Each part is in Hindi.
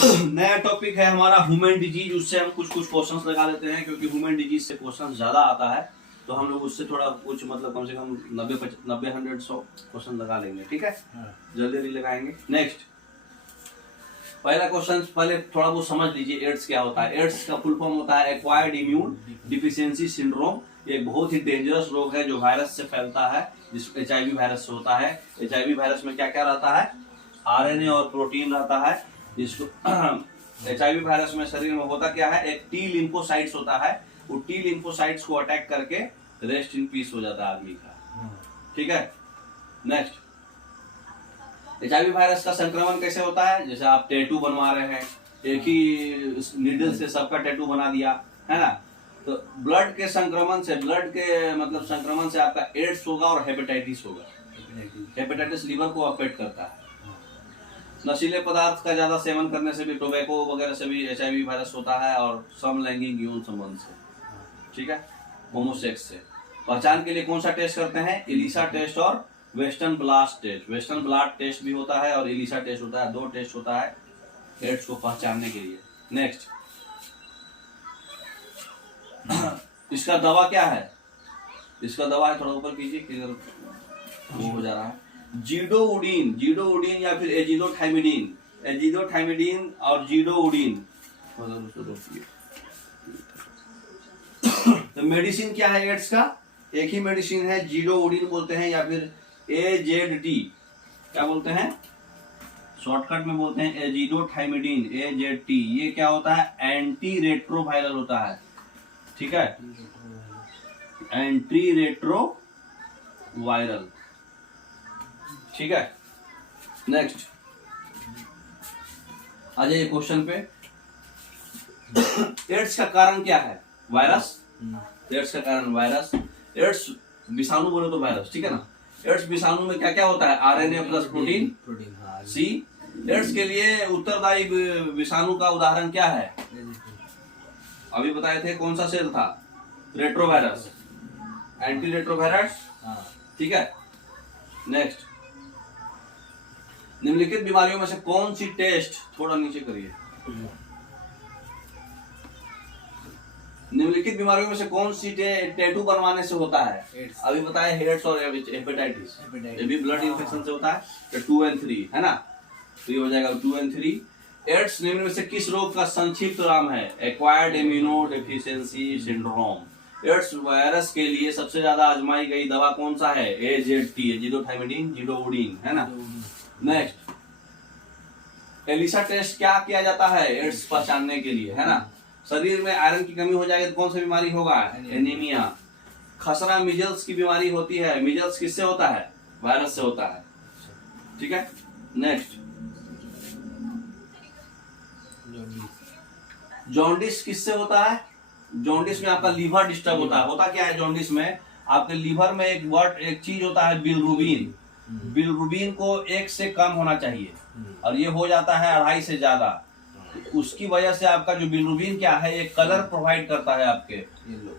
नया टॉपिक है हमारा ह्यूमन डिजीज। उससे हम कुछ क्वेश्चंस लगा लेते हैं, क्योंकि ह्यूमन डिजीज से क्वेश्चंस ज्यादा आता है, तो हम लोग उससे थोड़ा कुछ मतलब कम से कम 90 100 क्वेश्चन लगा लेंगे। ठीक है, जल्दी जल्दी लगाएंगे। नेक्स्ट, पहला क्वेश्चन पहले थोड़ा बहुत समझ लीजिए। एड्स क्या होता है? एड्स का फुल फॉर्म होता है एक्वायर्ड इम्यून डिफिशियंसी सिंड्रोम। ये एक बहुत ही डेंजरस रोग है जो वायरस से फैलता है, जिस HIV वायरस से होता है। HIV वायरस में क्या क्या रहता है? RNA और प्रोटीन रहता है। जिसको HIV वायरस में शरीर में होता क्या है? एक T लिम्फोसाइट्स होता है। वो T लिम्फोसाइट्स को अटैक करके रेस्ट इन पीस हो जाता है आदमी का। ठीक है, नेक्स्ट, HIV वायरस का संक्रमण कैसे होता है? जैसे आप टैटू बनवा रहे हैं, एक ही नीडल से सबका टैटू बना दिया है ना, तो ब्लड के संक्रमण से, ब्लड के मतलब संक्रमण से आपका एड्स होगा और हेपेटाइटिस होगा। हेपेटाइटिस लीवर को अफेक्ट करता है। नशीले पदार्थ का ज्यादा सेवन करने से भी, टोबैको वगैरह से भी HIV वायरस होता है, और समलैंगिक यौन संबंध से, ठीक है, होमोसेक्स से। पहचान के लिए कौन सा टेस्ट करते हैं? एलिसा टेस्ट और western blot test. Western blot test भी होता है और एलिसा टेस्ट होता है। 2 टेस्ट होता है एड्स को पहचानने के लिए। नेक्स्ट, इसका दवा क्या है? इसका दवा है, थोड़ा ऊपर कीजिए, क्लियर वो हो जा रहा है। जीडोउडीन, जीडोउडीन या फिर एजिडोथाइमिडीन, एजिडोथाइमिडीन और जीडोउडीन। तो मेडिसिन क्या है एड्स का? एक ही मेडिसिन है, जीडोउडीन बोलते हैं या फिर AZT, क्या बोलते हैं? शॉर्टकट में बोलते हैं एजिडोथाइमिडीन, AZT। ये क्या होता है? एंटी रेट्रोवायरल होता है। ठीक है, एंटी रेट्रोवायरल। ठीक है, नेक्स्ट आ जाइए क्वेश्चन पे। एड्स का कारण क्या है? वायरस। एड्स का कारण वायरस। एड्स विषाणु बोले तो वायरस, ठीक है ना। एड्स विषाणु में क्या क्या होता है? RNA plus protein. सी, एड्स के लिए उत्तरदायी विषाणु का उदाहरण क्या है? अभी बताए थे, कौन सा सेल था? Retrovirus, anti retrovirus. ठीक है, नेक्स्ट, निम्नलिखित बीमारियों में से कौन सी टेस्ट, थोड़ा नीचे करिए, निम्नलिखित बीमारियों में से कौन सी टैटू बनवाने से होता है? अभी बताया एड्स और हेपेटाइटिस। ये भी ब्लड इन्फेक्शन से होता है। तो 2 और 3 है ना, तो ये हो जाएगा 2 और 3। एड्स निम्न में से किस रोग का संक्षिप्त नाम है? Acquired immuno deficiency syndrome. AIDS virus के लिए सबसे ज्यादा आजमाई गई दवा कौन सा है? AZT, एजिडोथाइमिडीन, जीडोउडीन, है ना। नेक्स्ट, एलिसा टेस्ट क्या किया जाता है एड्स पहचानने के लिए, है ना। शरीर में आयरन की कमी हो जाएगी तो कौन सी बीमारी होगा? एनीमिया। खसरा मिजल्स की बीमारी होती है। मिजल्स किससे होता है? वायरस से होता है। ठीक है, नेक्स्ट, जॉन्डिस किससे होता है? जॉन्डिस में आपका लीवर डिस्टर्ब होता है। होता क्या है जॉन्डिस में? आपके लीवर में एक चीज होता है बिलरुबिन। बिलरुबिन को 1 से कम होना चाहिए, और ये हो जाता है 2.5 से ज्यादा। उसकी वजह से आपका जो बिलरुबिन क्या है, ये कलर प्रोवाइड करता है आपके,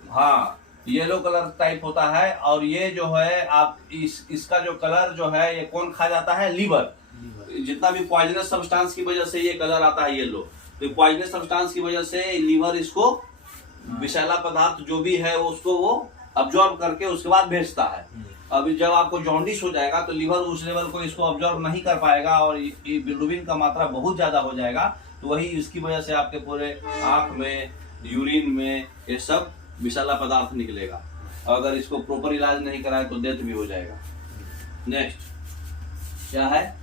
हाँ, येलो कलर टाइप होता है। और ये जो है आप इसका जो कलर जो है, ये कौन खा जाता है? लीवर। जितना भी पॉइजनस सब्सटेंस की वजह से ये कलर आता है येलो, तो पॉइजनस सब्सटेंस की वजह से लीवर इसको विषैला पदार्थ जो भी है उसको वो अब्जॉर्ब करके उसके बाद भेजता है। अभी जब आपको जॉन्डिस हो जाएगा तो लीवर उस लेवल को इसको अब्जॉर्ब नहीं कर पाएगा, और ये बिलरुबिन का मात्रा बहुत ज्यादा हो जाएगा। तो वही इसकी वजह से आपके पूरे आंख में, यूरिन में ये सब विषैला पदार्थ निकलेगा। अगर इसको प्रॉपर इलाज नहीं कराए तो डेथ भी हो जाएगा। नेक्स्ट, क्या है?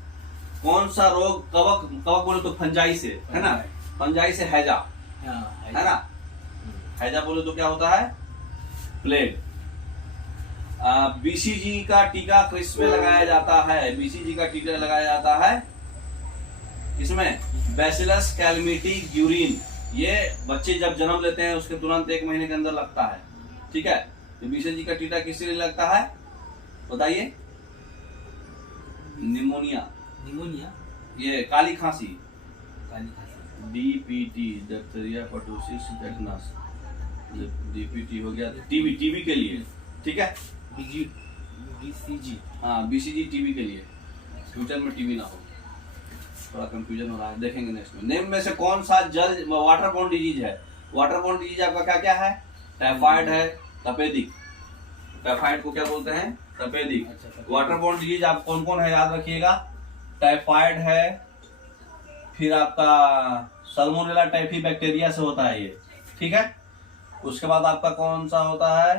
कौन सा रोग कवक, कवक बोले तो फंजाई से, है ना। फंजाई से हैजा, है ना। हैजा बोले तो क्या होता है? प्लेग। BCG का टीका किसमें लगाया जाता है? BCG का टीका लगाया जाता है इसमें बैसिलस कैलमिटी ग्यूरिन। ये बच्चे जब जन्म लेते हैं उसके तुरंत 1 महीने के अंदर लगता है। ठीक है, तो BCG का टीका किसके लिए लगता है बताइए? निमोनिया, निमोनिया, ये काली खांसी, DPT, diphtheria, pertussis, tetanus, DPT हो गया। टीबी के लिए, ठीक है। BCG, हाँ, BCG टीबी के लिए, फ्यूचर में टीबी ना हो। थोड़ा कंफ्यूजन हो रहा है, देखेंगे नेक्स्ट में। निम्न में से कौन सा जल वाटर बोर्न डिजीज है? वाटर बोर्न डिजीज आपका क्या क्या है? टाइफाइड है, तपेदिक। टाइफाइड को क्या बोलते हैं? तपेदिक। वाटर बोर्न डिजीज आप कौन कौन है याद रखिएगा, टाइफाइड है, फिर आपका सल्मोनेला टाइफी बैक्टीरिया से होता है ये, ठीक है। उसके बाद आपका कौन सा होता है,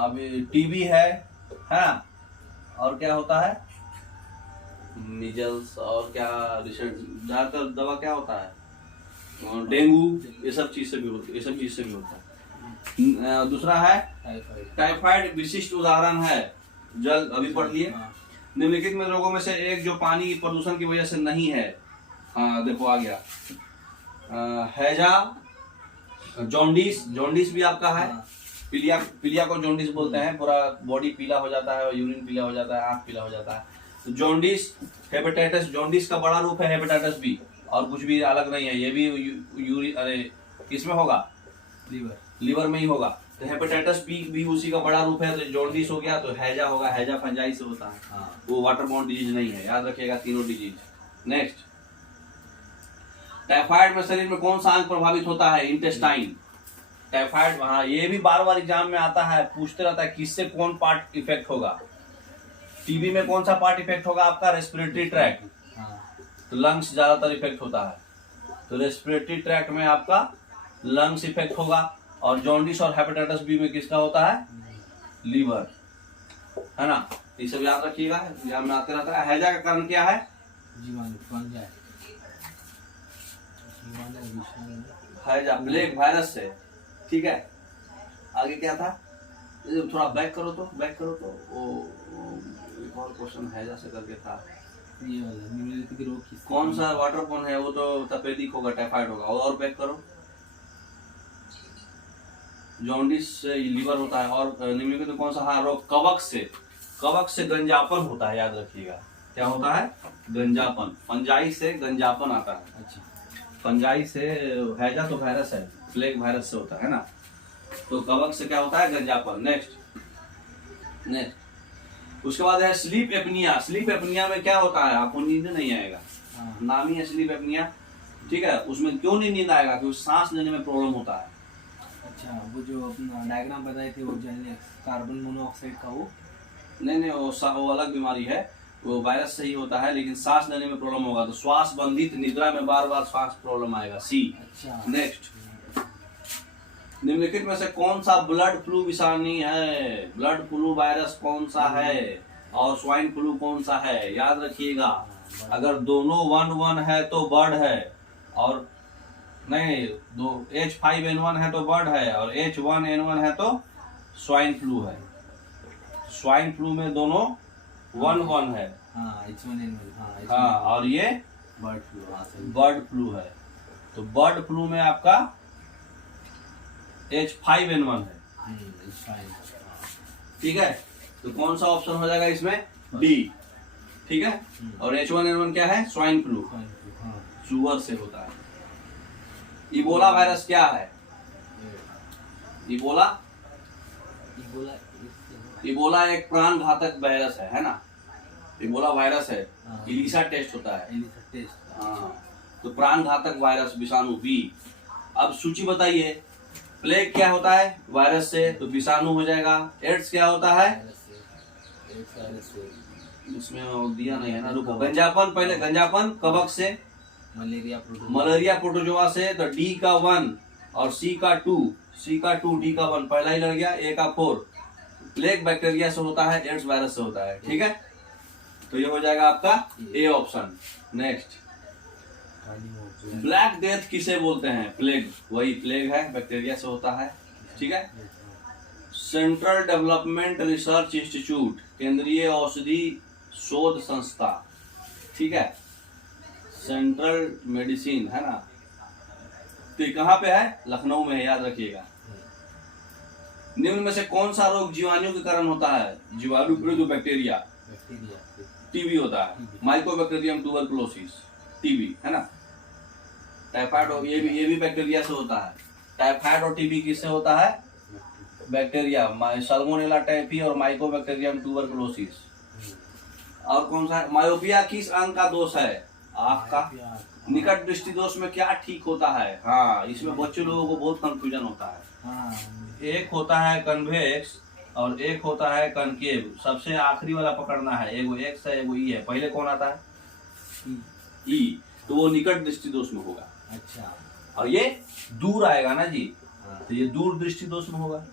अभी टीबी है ना, और क्या होता है, मीजल्स, और क्या ज्यादातर दवा क्या होता है, डेंगू, ये सब चीज से भी होता है, ये सब चीज से भी होता है। दूसरा है टाइफाइड विशिष्ट उदाहरण है जल, अभी पढ़ लिए। निम्नलिखित में रोगों में से एक जो पानी प्रदूषण की वजह से नहीं है, हाँ देखो आ गया, हैजा, जॉन्डिस, जॉन्डिस भी आपका है, पीलिया को जॉन्डिस बोलते हैं, पूरा बॉडी पीला हो जाता है, यूरिन पीला हो जाता है, आंख पीला हो जाता है, तो जॉन्डिस। हेपेटाइटिस, जॉन्डिस का बड़ा रूप है हेपेटाइटिस बी, और कुछ भी अलग नहीं है, ये भी किसमें होगा, लीवर में ही होगा। तो हेपेटाइटिस बी भी उसी का बड़ा रूप है, तो जॉन्डिस हो गया, तो हैजा होगा, हैजा फंजाई से होता है, वो वाटर बोर्न डिजीज नहीं है, याद रखिएगा तीनों डिजीज। नेक्स्ट, टाइफाइड में शरीर में कौन सा अंग प्रभावित होता है? इंटेस्टाइन। टाइफाइड, हाँ ये भी बार बार एग्जाम में आता है, पूछते रहता है किससे कौन पार्ट इफेक्ट होगा। टीबी में कौन सा पार्ट इफेक्ट होगा आपका? रेस्पिरेटरी ट्रैक्ट, तो लंग्स ज्यादातर इफेक्ट होता है, तो रेस्पिरेटरी ट्रैक्ट में आपका लंग्स इफेक्ट होगा। और जॉन्डिस और हेपेटाइटिस बी में किसका होता है? लीवर, है ना, ये सब याद रखिएगा, एग्जाम में आते रहता है। हैजा का कारण क्या है? हैजा प्लेग वायरस से, ठीक है। आगे क्या था, थोड़ा बैक करो तो वो एक और क्वेश्चन हैजा से करके था, ये वाला कौन सा वाटर बोर्न है? वो तो तपेदिक होगा, टाइफाइड होगा, और बैक करो। जॉन्डिस से लीवर होता है, और निम्नलिखित में कौन सा? हाँ रोग, कवक से गंजापन होता है, याद रखिएगा। क्या होता है? गंजापन, फंजाई से गंजापन आता है। अच्छा, फंजाई से, हैजा तो वायरस है, प्लेग वायरस से होता है ना, तो कवक से क्या होता है? गंजापन। नेक्स्ट, उसके बाद है स्लीप एपनिया। स्लीप एपनिया में क्या होता है? आपको नींद नहीं आएगा, नाम ही है स्लीप एपनिया, ठीक है। उसमें क्यों नहीं नींद आएगा? क्योंकि सांस लेने में प्रॉब्लम होता है। अच्छा, वो जो अपना डायग्राम बताए थे, वो कार्बन मोनोऑक्साइड का, वो नहीं, वो अलग बीमारी है, वो वायरस से ही होता है, लेकिन सांस लेने में प्रॉब्लम होगा, तो श्वास बंधित निद्रा में बार बार श्वास प्रॉब्लम आएगा, सी। अच्छा, नेक्स्ट, निम्नलिखित में से कौन सा ब्लड फ्लू विषाणु है? ब्लड फ्लू वायरस कौन सा है, और स्वाइन फ्लू कौन सा है? याद रखिएगा, अगर दोनों 1-1 है तो बर्ड है, और नहीं, दो H5N1 है तो बर्ड है, और H1N1 है तो स्वाइन फ्लू है। स्वाइन फ्लू में दोनों 1-1 है, H1N1, हाँ, और ये बर्ड फ्लू है, तो बर्ड फ्लू में आपका H5N1 है, ठीक है। तो कौन सा ऑप्शन हो जाएगा इसमें? डी, ठीक है। और H1N1 क्या है? स्वाइन फ्लू, सुअर से होता है। इबोला वायरस क्या है? इबोला एक प्राण घातक वायरस है ना, इबोला वायरस है, इलिसा टेस्ट होता है, हाँ, तो प्राण घातक वायरस विषाणु बी। अब सूची बताइए, प्लेग क्या होता है? वायरस से, तो विषाणु हो जाएगा। एड्स क्या होता है? इसमें दिया नहीं है ना, रुको। गंजापन, पहले गंजापन कवक से, मलेरिया प्रोटोजोआ से, तो डी का 1 और सी का 2, डी का 1 पहला ही लग गया, ए का 4। प्लेग बैक्टीरिया से होता है, एड्स वायरस से होता है, ठीक है। तो ये हो जाएगा आपका A option. Next, black death किसे बोलते हैं? प्लेग, वही प्लेग है, बैक्टीरिया से होता है, ठीक है। सेंट्रल डेवलपमेंट रिसर्च इंस्टीट्यूट, केंद्रीय औषधि शोध संस्था, ठीक है, सेंट्रल मेडिसिन है ना, तो कहाँ पे है? लखनऊ में है, याद रखिएगा। निम्न में से कौन सा रोग जीवाणु के कारण होता है? जीवाणु बैक्टीरिया, टीबी होता है, माइकोबैक्टीरियम ट्यूबरकुलोसिस, टीबी है ना। टाइफाइड, ये भी बैक्टीरिया से होता है। टाइफाइड और टीबी किससे होता है? बैक्टीरिया, सल्मोनेला टाइफी और माइकोबैक्टीरियम ट्यूबरकुलोसिस। और कौन सा? मायोपिया किस अंग का दोष है? आँख का निकट दृष्टि दोष में क्या ठीक होता है। हाँ, इसमें बच्चे लोगों को बहुत कंफ्यूजन होता है। हाँ, एक होता है कन्वेक्स और एक होता है कनकेव। सबसे आखिरी वाला पकड़ना है, एगो एक्स है एगो ई है। पहले कौन आता है? ई। तो वो निकट दृष्टि दोष में होगा। अच्छा, और ये दूर आएगा ना जी, हाँ, तो ये दूर दृष्टि दोष में होगा।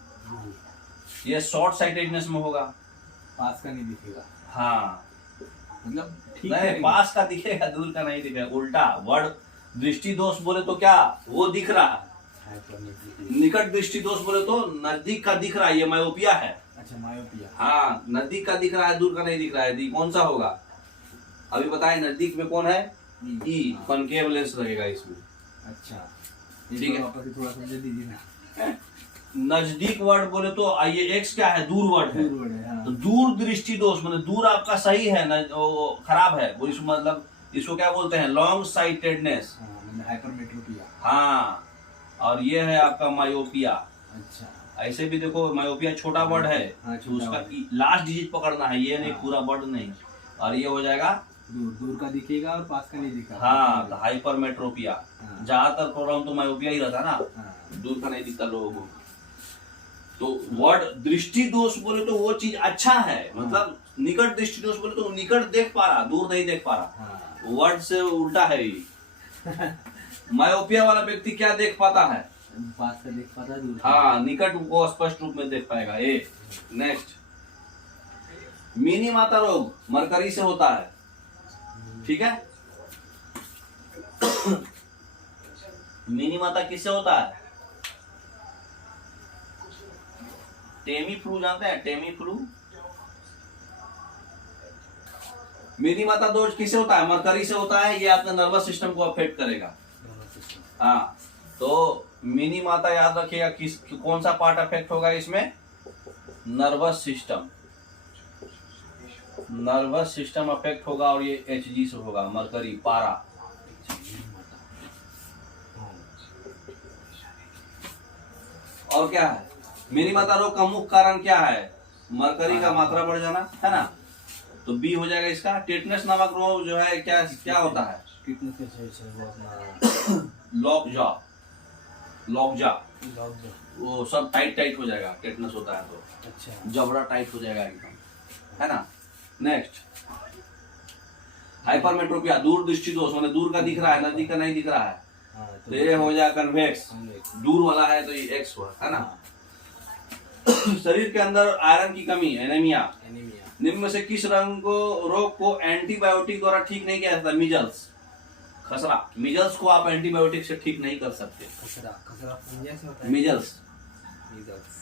ये शॉर्ट साइटेडनेस में होगा। पास का नहीं दिखेगा। हाँ, मतलब ठीक नहीं, है, पास का दिखेगा, दूर का नहीं दिखेगा। उल्टा वर्ड दृष्टि दोष बोले तो क्या वो दिख रहा है, निकट दृष्टि दोष बोले तो नजदीक का दिख रहा है, ये मायोपिया है। अच्छा, मायोपिया। हाँ, नजदीक का दिख रहा है, दूर का नहीं दिख रहा है। दी कौन सा होगा अभी बताए? नजदीक में कौन है? ई। कॉनकेव लेंस लगेगा इसमें। अच्छा, ठीक है, वापस थोड़ा समझा दीजिए ना। नजदीक वर्ड बोले तो ये एक्स क्या है? दूर वर्ड है। दूर वर्ड है, हाँ। तो दूर दृष्टि दोष मतलब दूर आपका सही है ना, वो खराब है, वो इसको मतलब इसको क्या बोलते हैं? Long sightedness. हाँ, मतलब हाइपरमेट्रोपिया। हाँ, और ये है आपका मायोपिया। अच्छा, ऐसे भी देखो, मायोपिया छोटा वर्ड है, हाँ, तो छोटा उसका word। लास्ट डिजिट पकड़ना है, ये नहीं हाँ। पूरा वर्ड नहीं। और ये हो जाएगा दूर दूर का दिखेगा और पास का नहीं दिखेगा। हाँ, तो हाइपरमेट्रोपिया। हाँ। ज्यादातर प्रोग्राम तो मायोपिया ही रहता ना, हाँ, दूर का नहीं दिखता लोगों को। तो वर्ड दृष्टि दोष बोले तो वो चीज अच्छा है, मतलब निकट दृष्टि दोष बोले तो निकट देख पा रहा, दूर नहीं देख पा रहा। हाँ। वर्ड से उल्टा है ये। मायोपिया वाला व्यक्ति क्या देख पाता है? पास का देख पाता है, दूर का हाँ, निकट को स्पष्ट रूप में देख पाएगा। ए नेक्स्ट, मिनी माता रोग मरकरी से होता है। ठीक है, मिनी माता किससे होता है? टेमी फ्लू जानते हैं? टेमी फ्लू। मिनी माता दोष किससे होता है? मरकरी से होता है। ये अपने नर्वस सिस्टम को अफेक्ट करेगा। हाँ, तो मिनी माता याद रखिएगा, किस कौन सा पार्ट अफेक्ट होगा इसमें? Nervous system. Nervous system affect होगा और ये एचजी से होगा, मरकरी पारा। और क्या है? मिनी माता रोग का मुख्य कारण क्या है? मरकरी का मात्रा बढ़ जाना है ना, तो बी हो जाएगा इसका। टेटनस नामक रोग जो है क्या क्या होता है? लॉक जॉ, लॉक जॉ, वो सब टाइट टाइट हो जाएगा, टेटनस होता है तो। अच्छा, जबड़ा टाइट हो जाएगा एकदम, है ना। नेक्स्ट, हाइपरमेट्रोपिया, दूर दृष्टि दोष, मतलब दूर का दिख रहा है, नजदीक का नहीं दिख रहा है, हाँ, तो ये हो जाएगा कन्वेक्स। दूर वाला है तो ये एक्स हुआ, है ना। शरीर के अंदर आयरन की कमी, एनीमिया। एनीमिया। निम्न में से किस रोग को एंटीबायोटिक द्वारा ठीक नहीं किया जाता? मिजल्स, खसरा। मिजल्स को आप एंटीबायोटिक से ठीक नहीं कर सकते। खसरा, खसरा फंगस से होता है। मिजल्स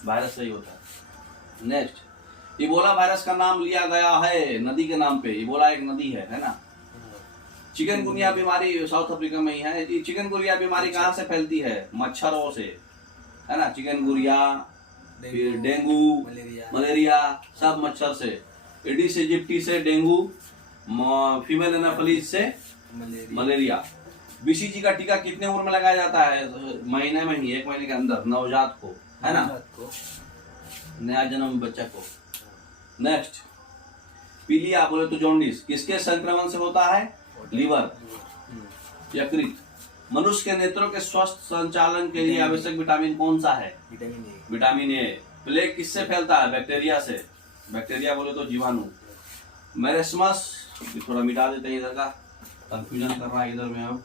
वायरस से ही होता है। नेक्स्ट, इबोला वायरस का नाम लिया गया है नदी के नाम पे। इबोला एक नदी है ना। चिकनगुनिया बीमारी साउथ अफ्रीका में ही है। ये चिकनगुनिया बीमारी कहाँ से फैलती है? मच्छरों से, है ना। चिकनगुनिया, फिर डेंगू, मलेरिया सब मच्छर से। एडिस इजिप्टी से डेंगू, फीमेल एनाफिलीज से मलेरिया। बीसीजी का टीका कितने उम्र में लगाया जाता है? महीने में ही, 1 महीने के अंदर, नवजात को, है ना, नया जन्म बच्चा को। नेक्स्ट, पीलिया बोले तो जॉन्डिस किसके संक्रमण से होता है? लीवर, यकृत। मनुष्य के नेत्रों के स्वस्थ संचालन के लिए आवश्यक विटामिन कौन सा है? Vitamin A. प्लेग किससे फैलता है? बैक्टीरिया से। बैक्टीरिया बोले तो जीवाणु। मेरेस्मस, थोड़ा मिटा देते हैं, इधर का कंफ्यूजन कर रहा है इधर में। अब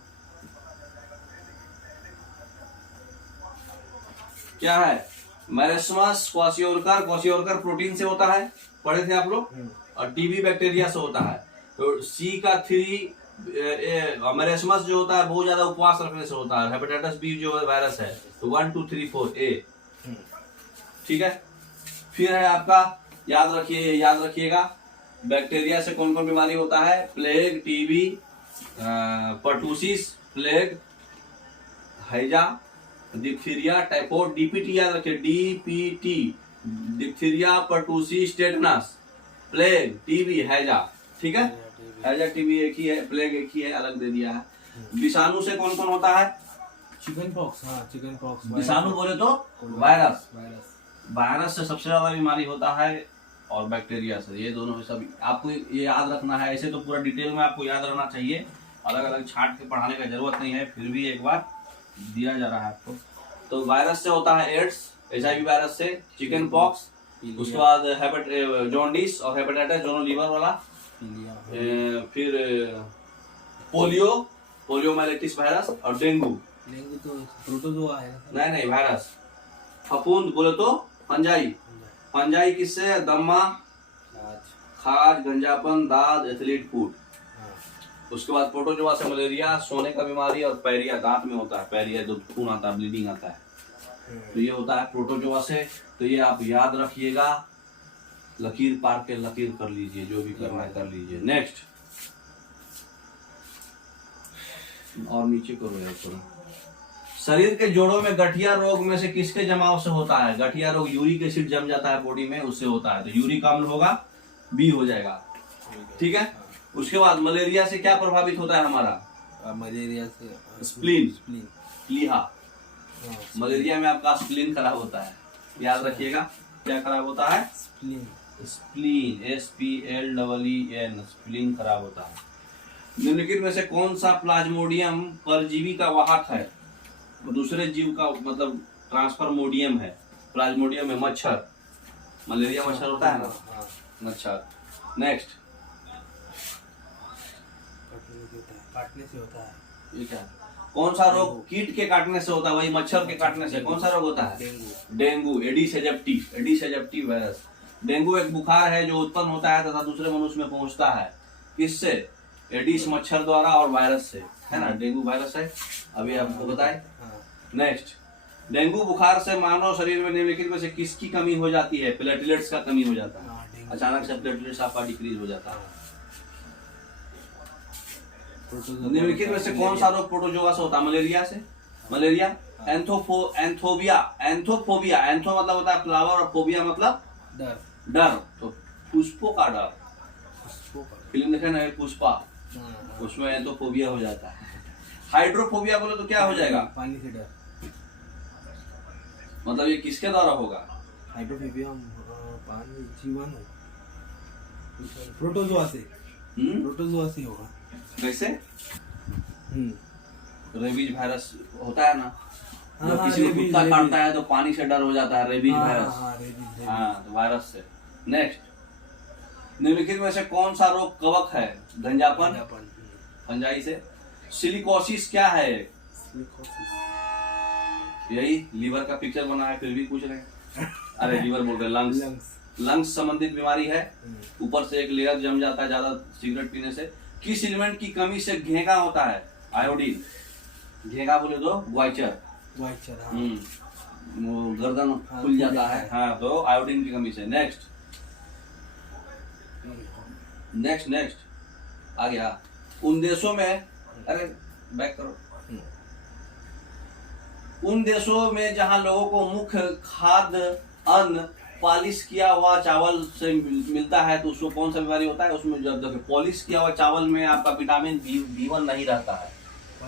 क्या है? मेरेस्मस क्वाशियोरकर प्रोटीन से होता है, पढ़े थे आप लोग। और टीबी बैक्टीरिया से होता है। तो सी का 3 मेरेस्मस जो होता है बहुत ज्यादा उपवास रखने से होता है। हेपेटाइटिस बी जो वायरस है, तो 1 2 3 4 ए। ठीक है, फिर है आपका, याद रखिएगा बैक्टीरिया से कौन कौन बीमारी होता है? प्लेग, टीबी, पर्टूसिस, प्लेग, हैजा, डिप्थीरिया, टाइफाइड। डीपीटी याद रखिए, DPT, diphtheria, pertussis, tetanus, plague, TB, हैजा। ठीक है, हैजा टीबी एक ही है, प्लेग एक ही है, अलग दे दिया है। विषाणु से कौन कौन होता है? Chicken pox. हाँ, चिकन पॉक्स। विषाणु बोले तो वायरस। वायरस, वायरस से सबसे ज्यादा बीमारी होता है, और बैक्टीरिया से। ये दोनों सब आपको ये याद रखना है। ऐसे तो पूरा डिटेल में आपको याद रखना चाहिए, अलग अलग छांट के पढ़ाने का जरूरत नहीं है, फिर भी एक बार दिया जा रहा है आपको। तो वायरस से होता है एड्स, HIV वायरस से, चिकन पॉक्स, उसके बाद जॉन्डिस और हेपेटाइटिस दोनों लीवर वाला, फिर पोलियोमाइलिटिस वायरस और डेंगू। डेंगू तो प्रोटोजोआ है ना? नहीं वायरस। फफूंद बोले तो फंजाई। फंजाई किससे? दम्मा, खाज, गंजापन, दाद, एथलीट फूड। उसके बाद प्रोटोजोआ से मलेरिया, सोने का बीमारी और पैरिया, दांत में होता है पैरिया, जो खून आता है, ब्लीडिंग आता है, तो ये होता है प्रोटोजोआ से। तो ये आप याद रखिएगा, लकीर पार के लकीर कर लीजिए, जो भी करना है कर लीजिए। नेक्स्ट, और नीचे करो यार थोड़ा। शरीर के जोड़ों में गठिया रोग में से किसके जमाव से होता है? गठिया रोग यूरिक एसिड जम जाता है बॉडी में, उससे होता है। तो यूरिक अम्ल होगा, बी हो जाएगा, ठीक है। उसके बाद मलेरिया से क्या प्रभावित होता है हमारा? मलेरिया से स्प्लीन, स्प्लीन, प्लीहा। मलेरिया में आपका स्प्लीन खराब होता है, याद रखिएगा। क्या खराब होता है? स्प्लीन। स्प्लीन, SPLEEN, स्प्लीन खराब होता है। निम्नलिखित में से कौन सा प्लाज्मोडियम परजीवी का वाहक है? दूसरे जीव का मतलब ट्रांसफर मोडियम है। प्लाज्मोडियम है मच्छर, मलेरिया मच्छर होता है ना, मच्छर। नेक्स्ट, काटने से होता है। ये क्या? कौन सा रोग कीट के काटने से होता है? वही मच्छर के काटने से। कौन सा रोग होता है? Dengue, Aedes aegypti virus. Dengue एक बुखार है जो उत्पन्न होता है तथा दूसरे मनुष्य में पहुंचता है। किससे? एडिस मच्छर द्वारा और वायरस से, है ना। डेंगू वायरस है, अभी आपको बताए। नेक्स्ट, डेंगू बुखार से मानव शरीर में निम्नलिखित में से किसकी कमी हो जाती है? प्लेटलेट्स का कमी हो जाता है। अचानक से प्लेटलेट्स आपका डिक्रीज हो जाता है। निम्नलिखित में से कौन सा रोग प्रोटोजोआ से होता है? मलेरिया से। मलेरिया। एंथोफोबिया, एंथो मतलब होता है फ्लावर और फोबिया मतलब डर। तो पुष्पों का डर, फिल्म देखे ना पुष्पा, उसमें एंथोफोबिया हो जाता है। हाइड्रोफोबिया बोले तो क्या हो जाएगा? पानी से डर। मतलब ये किसके द्वारा होगा? हाइड्रोफोबिया पानी, जीवाणु, प्रोटोजोआ से। प्रोटोजोआ से होगा। कैसे? रेबीज वायरस होता है ना, जब किसी को कुत्ता काटता है तो पानी से डर हो जाता है, रेबीज वायरस। हाँ, तो वायरस से। नेक्स्ट, निम्नलिखित में से कौन सा रोग कवक है? गंजापन, फंजाई से। सिलिकोसिस क्या है? यही लीवर का पिक्चर बना है, फिर भी पूछ रहे हैं। अरे लीवर बोल रहे, लंग्स संबंधित बीमारी है। ऊपर से एक लेयर जम जाता है ज्यादा सिगरेट पीने से। किस एलिमेंट की कमी से घेंगा होता है? आयोडीन। घेंगा बोले तो ग्वाइचर, वो गर्दन खुल जाता है, हाँ, तो आयोडीन की कमी से। नेक्स्ट आ गया। उन देशों में, अरे बैक करो, उन देशों में जहां लोगों को मुख्य खाद्य अन्न पॉलिश किया हुआ चावल से मिलता है, तो उसको कौन सा बीमारी होता है? उसमें जब देखो पॉलिश किया हुआ चावल में आपका विटामिन B1 नहीं रहता है,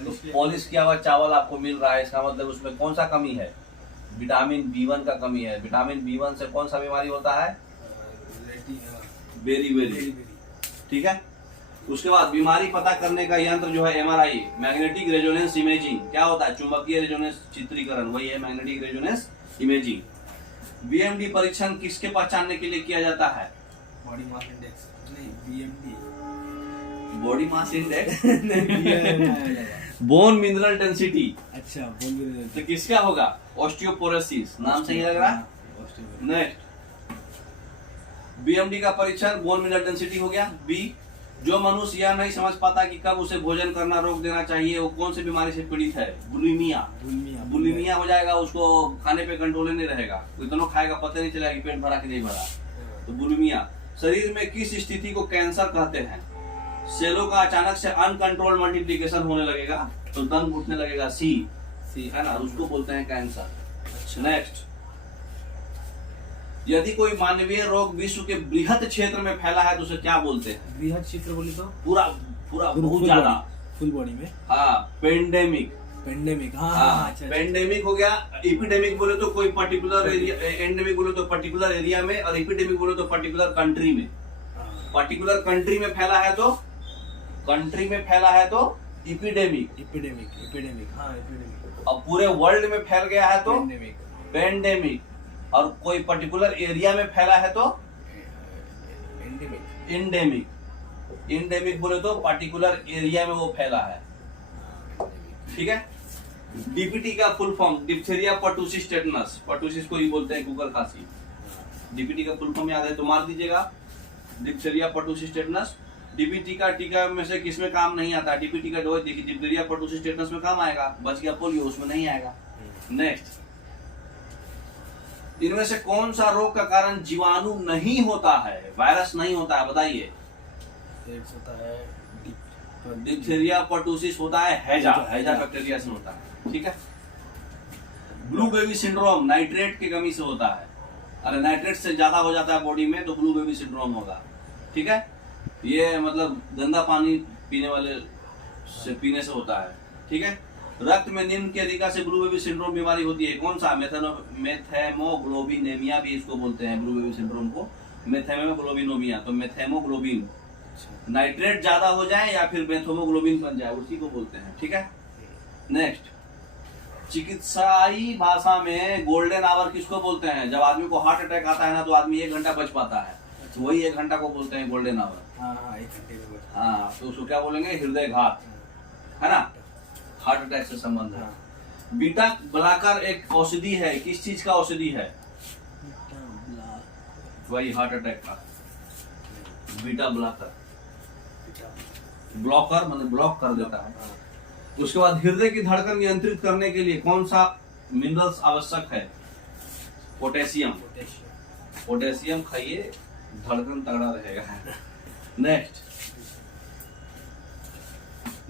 तो पॉलिश किया हुआ चावल आपको मिल रहा है, इसका मतलब उसमें कौन सा कमी है? विटामिन B1 का कमी है। विटामिन B1 से कौन सा बीमारी होता है? बेरी, ठीक है। उसके बाद बीमारी पता करने का यंत्र जो है MRI, मैग्नेटिक रेजोनेंस इमेजिंग। क्या होता है? चुंबकीय रेजोनेंस चित्रीकरण, वही है मैग्नेटिक रेजोनेंस इमेजिंग। BMD परीक्षण किसके पहचानने के लिए किया जाता है? बॉडी मास इंडेक्स नहीं, body mass index bone mineral density. अच्छा, बोन मिनरल तो किसका होगा? ऑस्टियोपोरोसिस, नाम सही लग रहा है। नेक्स्ट, BMD का परीक्षण बोन मिनरल डेंसिटी हो गया। B, जो मनुष्य यह नहीं समझ पाता कि कब उसे भोजन करना रोक देना चाहिए, वो कौन सी बीमारी से पीड़ित है? बुलिमिया हो जाएगा, उसको खाने पे कंट्रोल नहीं रहेगा, इतना खाएगा पता नहीं चलेगा कि पेट भरा कि नहीं भरा। तो बुलिमिया। शरीर में किस स्थिति को कैंसर कहते हैं? सेलों का अचानक से अनकंट्रोल मल्टीप्लिकेशन होने लगेगा तो दम घुटने लगेगा, सी है ना, उसको बोलते हैं कैंसर। नेक्स्ट, यदि कोई मानवीय रोग विश्व के बृहत क्षेत्र में फैला है तो उसे क्या बोलते हैं? बृहत क्षेत्र बोले तो पूरा बहुत ज्यादा, फुल बॉडी में। हाँ, पेंडेमिक। हाँ, पेंडेमिक हो गया। एपिडेमिक बोले तो कोई पर्टिकुलर एरिया, एंडेमिक बोले तो पर्टिकुलर एरिया में, और एपिडेमिक बोले तो पर्टिकुलर कंट्री में। पर्टिकुलर कंट्री में फैला है तो इपिडेमिक। एपिडेमिक हाँ एपिडेमिक। अब पूरे वर्ल्ड में फैल गया है तो पेंडेमिक। पेंडेमिक। और कोई पर्टिकुलर एरिया में फैला है तो एंडेमिक। इंडेमिक। इंडेमिक बोले तो पर्टिकुलर एरिया में वो फैला है, ठीक है। डीपीटी का full form diphtheria pertussis tetanus, pertussis को ही बोलते हैं कुकर खांसी। डीपीटी का फुल फॉर्म याद है तो मार दीजिएगा, डिप्थेरिया पर्टुसिस टेटनस। डीपीटी का टीका में से किसमें काम नहीं आता? डीपीटी का डोज देखिए, डिप्थेरिया पर्टुसिस टेटनस में काम आएगा, बच गया पोलियो उसमें नहीं आएगा। नेक्स्ट, इनमें से कौन सा रोग का कारण जीवाणु नहीं होता है, वायरस नहीं होता है, बताइए। एड्स होता है, डिप्थेरिया पर्टुसिस होता है, हैजा बैक्टीरिया से होता है, ठीक है। ब्लू बेबी सिंड्रोम नाइट्रेट की कमी से होता है, अगर नाइट्रेट से ज्यादा हो जाता है बॉडी में तो ब्लू बेबी सिंड्रोम होगा, ठीक है। ये मतलब गंदा पानी पीने वाले से पीने से होता है, ठीक है। रक्त में निम्न के तरीका से ब्लू बेबी सिंड्रोम बीमारी होती है, कौन सा? मेथेमोग्लोबिनेमिया भी इसको बोलते हैं, ब्लू बेबी सिंड्रोम को मेथेमोग्लोबिनोमिया। तो मेथेमोग्लोबिन, नाइट्रेट ज्यादा हो जाए या फिर मेथेमोग्लोबिन बन जाए, उसी को बोलते हैं, ठीक है। नेक्स्ट, चिकित्साई भाषा में गोल्डन आवर किसको बोलते हैं? जब आदमी को हार्ट अटैक आता है ना तो आदमी 1 घंटा बच पाता है, तो वही 1 घंटा को बोलते हैं गोल्डन आवर। हाँ 1 घंटे में बच। हाँ, तो उसको क्या बोलेंगे? हृदय घात, है ना, हार्ट अटैक से संबंध है। बीटा ब्लॉकर एक औषधि है, किस चीज का औषधि है? वही हार्ट अटैक का, बीटा ब्लॉकर। ब्लॉकर मतलब ब्लॉक कर देता है। उसके बाद हृदय की धड़कन नियंत्रित करने के लिए कौन सा मिनरल्स आवश्यक है? पोटेशियम। पोटेशियम खाइए, धड़कन तगड़ा रहेगा। नेक्स्ट,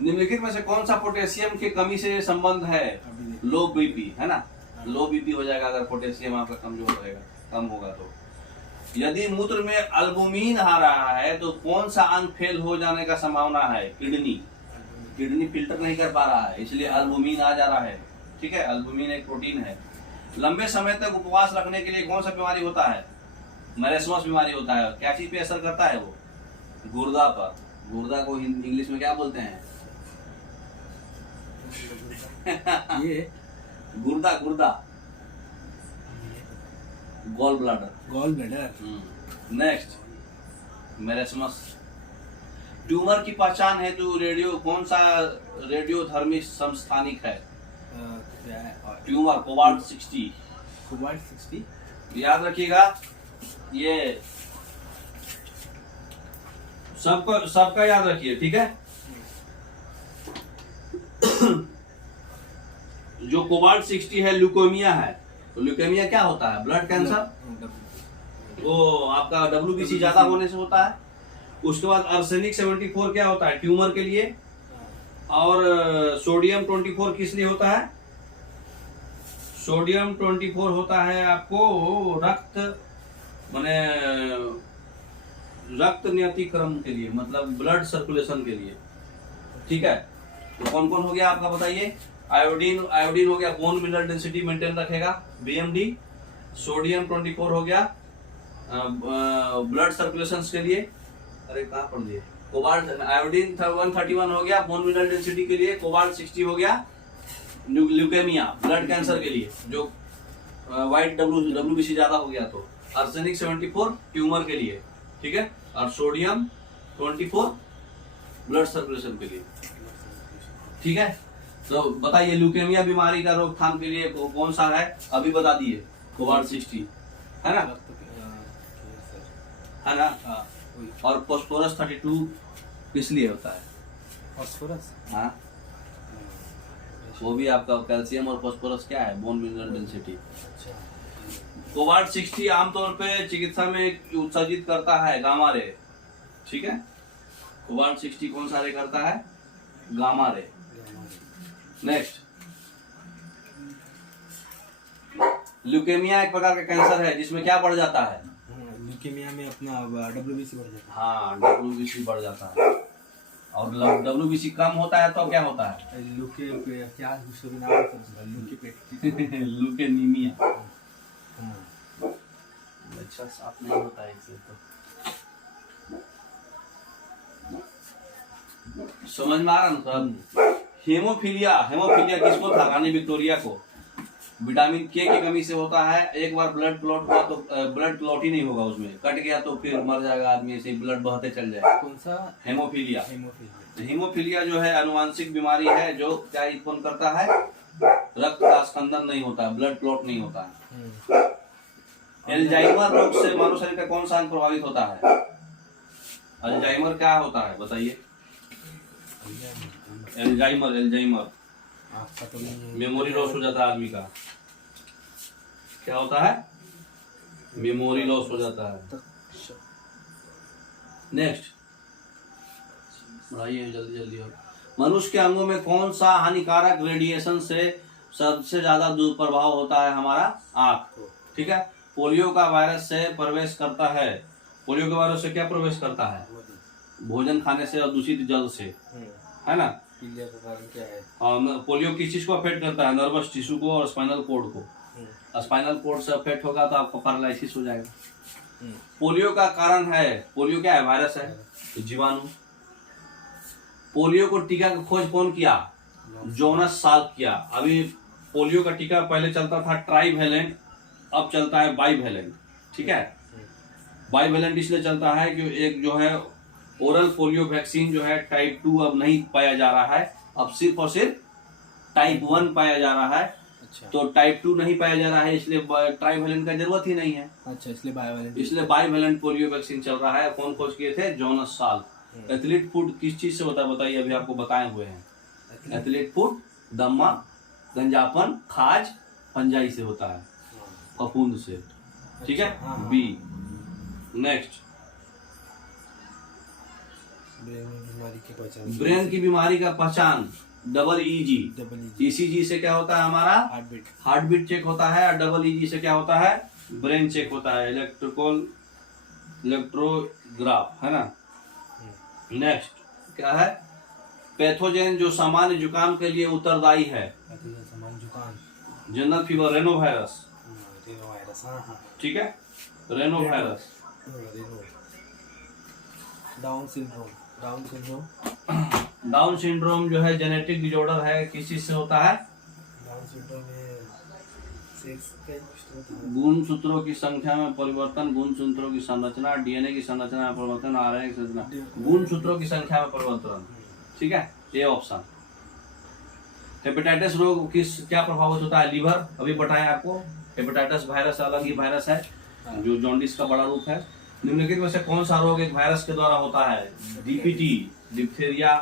निम्नलिखित में से कौन सा पोटेशियम की कमी से संबंध है? लो बीपी, है ना, लो बीपी हो जाएगा अगर पोटेशियम आपका कमजोर रहेगा, कम होगा तो। यदि मूत्र में अल्बुमिन आ रहा है तो कौन सा अंग फेल हो जाने का संभावना है? किडनी। किडनी फिल्टर नहीं कर पा रहा है इसलिए अल्बुमिन आ जा रहा है, ठीक है। अल्बुमिन एक प्रोटीन है। लंबे समय तक उपवास रखने के लिए कौन सा बीमारी होता है? मैरेस्मस बीमारी होता है। क्या चीज पे असर करता है वो? गुर्दा पर। गुर्दा को इंग्लिश में क्या बोलते हैं? ये गुर्दा, गुर्दा, gall bladder. Next, marasmus. Tumour की पहचान है तो कौन सा रेडियोधर्मी समस्थानिक है? क्या है? Tumour cobalt 60। कोबाल्ट 60 याद रखिएगा, ये सबका याद रखिए, ठीक है। जो कोबाल्ट 60 है ल्यूकेमिया है, तो ल्यूकेमिया क्या होता है? Blood cancer. वो आपका WBC ज्यादा होने से होता है। उसके बाद आर्सेनिक 74 क्या होता है? ट्यूमर के लिए। और सोडियम 24 किस लिए होता है? सोडियम 24 होता है आपको रक्त माने रक्त नियतिकरण के लिए, मतलब ब्लड सर्कुलेशन के लिए, ठीक है। तो कौन कौन हो गया आपका बताइए? आयोडीन, आयोडीन हो गया, बोन मिनरल डेंसिटी मेंटेन रखेगा, BMD। सोडियम 24 हो गया ब्लड सर्कुलेशन के लिए, अरे कहाँ पढ़ दिए? कोबाल्ट, आयोडीन 131 हो गया बोन मिनरल डेंसिटी के लिए, कोबाल्ट 60 हो गया ल्यूकेमिया ब्लड कैंसर के लिए, जो वाइट WBC ज्यादा हो गया तो। आर्सेनिक 74 ट्यूमर के लिए, ठीक है। और सोडियम 24 ब्लड सर्कुलेशन के लिए, ठीक है। तो बताइए ल्यूकेमिया बीमारी का रोकथाम के लिए कौन सा है? अभी बता दिए, कोबाल्ट 60, है ना, है ना। और फास्फोरस 32 किस लिए होता है? फास्फोरस, हाँ, वो भी आपका कैल्शियम और फास्फोरस क्या है? Bone mineral density. कोबाल्ट 60 आमतौर पे चिकित्सा में उत्सर्जित करता है गामा रे, ठीक है। कोबाल्ट 60 कौन सा रे करता है? Gamma ray. नेक्स्ट, ल्यूकेमिया एक प्रकार का कैंसर है जिसमें क्या बढ़ जाता है? ल्यूकेमिया में अपना WBC बढ़ जाता है। हाँ, WBC बढ़ जाता है। और WBC कम होता है तो क्या होता है? ल्यूकेनीमिया। अच्छा, साफ नहीं होता है इससे तो। समझ में आ रहा ना सब। हेमोफीलिया, हेमोफीलिया किसको था? रानी विक्टोरिया को। विटामिन के की कमी से होता है। एक बार ब्लड क्लॉट हुआ तो ब्लड क्लॉट ही नहीं होगा, उसमें कट गया तो फिर मर जाएगा आदमी, ऐसे ब्लड बहते चल जाएगा। कौन सा? हेमोफीलिया। हेमोफीलिया। हेमोफीलिया जो है अनुवांशिक बीमारी है, जो क्या उत्पन्न करता है? रक्त का स्कंदन नहीं होता, ब्लड क्लॉट नहीं होता है। एल्जाइमर रोग से मानव शरीर का कौन सा अंग प्रभावित होता है? अल्जाइमर क्या होता है बताइए? एल्जाइमर, एल्जाइमर आपका तो नहीं है। मेमोरी लॉस हो जाता है आदमी का। क्या होता है? मेमोरी लॉस हो जाता है। नेक्स्ट बढ़ाइए जल्दी जल्दी। और मनुष्य के अंगों में कौन सा हानिकारक रेडिएशन से सबसे ज्यादा दुष्प्रभाव होता है? हमारा आंख। ठीक है। पोलियो का वायरस से प्रवेश करता है। पोलियो के वायरस से क्या प्रवेश करता है? भोजन खाने से और दूषित जल से, है ना। पीलिया का कारण क्या है? पोलियो किस चीज को अफेक्ट करता है? नर्वस टिश्यू को और स्पाइनल कोड को। स्पाइनल कोड से अफेक्ट होगा तो आपको पैरालिसिस हो जाएगा। पोलियो का कारण है, पोलियो क्या है? वायरस है, जीवाणु। पोलियो को टीका का खोज कौन किया? जोनास साल्क किया। अभी पोलियो का टीका पहले चलता था ट्राईवैलेंट, अब चलता है बाईवैलेंट। ठीक है। बाईवैलेंट इसलिए चलता है कि एक जो है ओरल पोलियो वैक्सीन जो है टाइप 2 अब नहीं पाया जा रहा है, अब सिर्फ और सिर्फ टाइप 1 पाया जा रहा है। अच्छा। तो टाइप 2 नहीं पाया जा रहा है, इसलिए ट्राईवैलेंट का जरूरत ही नहीं है। अच्छा, इसलिए बाईवैलेंट, इसलिए बाईवैलेंट पोलियो वैक्सीन चल रहा है। कौन खोज किए थे? Jonas Salk. एथलीट फूड किस चीज से होता है बताइए? अभी आपको बताए हुए हैं। एथलीट फूड दमा, गंजापन, खाज, पंजाई से होता है, फफूंद से। ठीक है। बी। नेक्स्ट, ब्रेन की बीमारी का पहचान डबल ईजी। ईसीजी से क्या होता है? हमारा हार्ट बीट चेक होता है। और डबल ईजी से क्या होता है? ब्रेन चेक होता है, इलेक्ट्रोग्राफ, है ना। नेक्स्ट क्या है? पैथोजेन जो सामान्य जुकाम के लिए उत्तरदायी है। General fever, rhino virus. ठीक है, rhino virus. Down syndrome, Down syndrome जो है जेनेटिक डिसऑर्डर है, किस चीज से होता है? डाउन सिंड्रोम में गुणसूत्रों की संख्या में परिवर्तन, गुणसूत्रों की संरचना, डीएनए की संरचना में परिवर्तन, आरएनए की संरचना, गुणसूत्रों की संख्या में परिवर्तन। ठीक है, ये ऑप्शन। हेपेटाइटिस रोग क्या प्रभावित होता है? लीवर। अभी बताएं आपको, हेपेटाइटिस वायरस अलग ही वायरस है जो जॉन्डिस का बड़ा रूप है। निम्नलिखित में से कौन सा रोग एक वायरस के द्वारा होता है? DPT, diphtheria,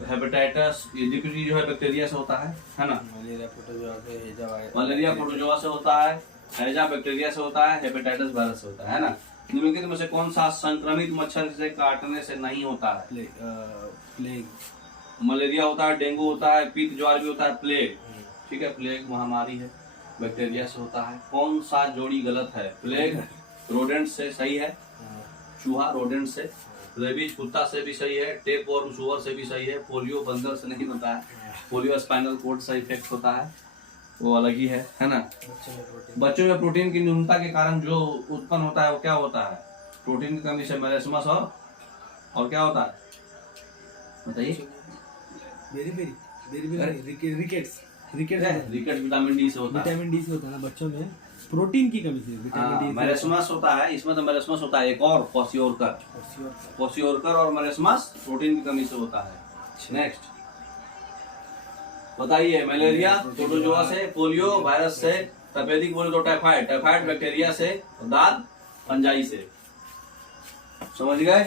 hepatitis. डीपीटी जो है बैक्टीरिया से होता है ना। मलेरिया प्रोटोजोआ से होता है, हैजा बैक्टीरिया से होता है, हेपेटाइटिस वायरस से होता है ना। निम्नलिखित में से कौन सा संक्रमित मच्छर से काटने से नहीं होता है? प्लेग। मलेरिया होता है, डेंगू होता है, पित्त ज्वार भी होता है, प्लेग। ठीक है, प्लेग महामारी है, बैक्टीरिया से होता है। कौन सा जोड़ी गलत है? प्लेग रोडेंट से सही है, चूहा रोडेंट से। रेबीज कुत्ता से भी सही है, टेप और सुअर से भी सही है। पोलियो बंदर से नहीं होता है, पोलियो स्पाइनल कोड से इफेक्ट होता है, वो अलग ही है ना। बच्चों में प्रोटीन की न्यूनता के कारण जो उत्पन्न होता है वो क्या होता है? प्रोटीन की कमी से मेरेस्मस और क्या होता है बताइए? रिकेट्स विटामिन डी से होता है। विटामिन डी से होता है ना बच्चों में, प्रोटीन की कमी से विटामिन डी। मेरेस्मस होता है, इसमें तो मेरेस्मस होता है। एक और क्वेशियोरकर और मेरेस्मस प्रोटीन की कमी से होता है। नेक्स्ट बताइए, मलेरिया प्रोटोजोआ से, पोलियो वायरस से, तपेदिक बोले तो टाइफाइड, टाइफाइड बैक्टीरिया से, दाद पंजाई से। समझ गए?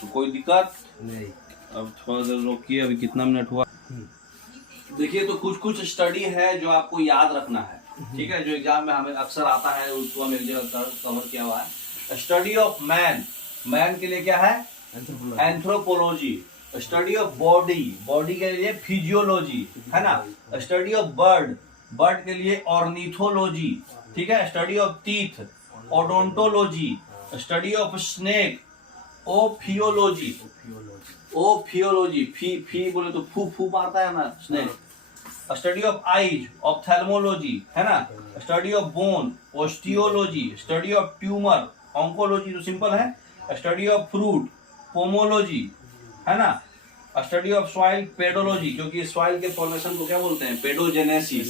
तो कोई दिक्कत नहीं। अब थोड़ा देर रोकिए, अभी कितना मिनट हुआ देखिए। तो कुछ स्टडी है जो आपको याद रखना है, ठीक है, जो एग्जाम में हमें अक्सर आता है, उसको हम एक जगह कवर किया हुआ है। स्टडी ऑफ मैन, मैन के लिए क्या है? Anthropology. Study of body, body के लिए फिजियोलॉजी, है ना। स्टडी ऑफ बर्ड, बर्ड के लिए ऑर्निथोलॉजी। ठीक है। Study of teeth, odontology. Study of snake, ophiology. Ophiology, फी बोले तो फू मारता है ना snake. Study of eyes, ophthalmology, है ना। Study of bone, osteology. Study of tumour, oncology, तो सिंपल है। स्टडी ऑफ फ्रूट, पोमोलॉजी, है ना। स्टडी ऑफ सॉइल पेडोलॉजी, क्योंकि सॉइल के फॉर्मेशन को क्या बोलते हैं, पेडोजेनेसिस,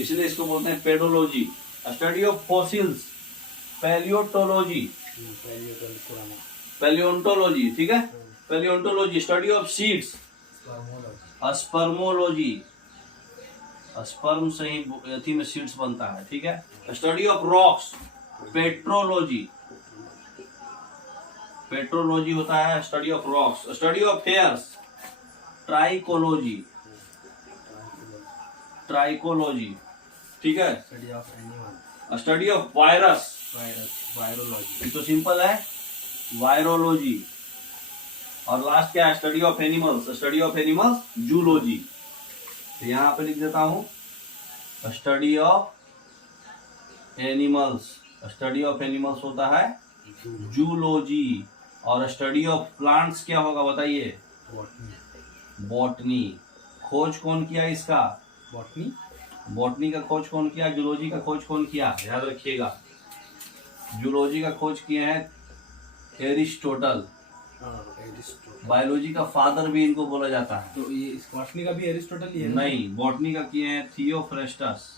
इसलिए इसको बोलते हैं pedology. Study of fossils palaeotology, palaeontology, ठीक है, पैलियोंटोलॉजी। Study of seeds spermology, sperm से ही अथी में सीड्स बनता है, ठीक है। Study of rocks petrology, petrology होता है study of rocks. Study of hairs trichology, trichology, ठीक है। Study of animal, study of virus virology, ये तो सिंपल है, वायरोलॉजी। और लास्ट क्या है, study of animals, study of animals zoology. तो यहां पे लिख देता हूं study of animals, study of animals होता है जूलॉजी। और स्टडी ऑफ प्लांट्स क्या होगा बताइए, बॉटनी। खोज कौन किया इसका, बॉटनी, बॉटनी का खोज कौन किया, जूलॉजी का खोज कौन किया, याद रखिएगा। जूलॉजी का खोज किए हैं एरिस्टोटल, बायोलॉजी का फादर भी इनको बोला जाता है। तो ये बॉटनी का भी एरिस्टोटल ही है? नहीं, बॉटनी का किए हैं थियोफ्रेस्टस,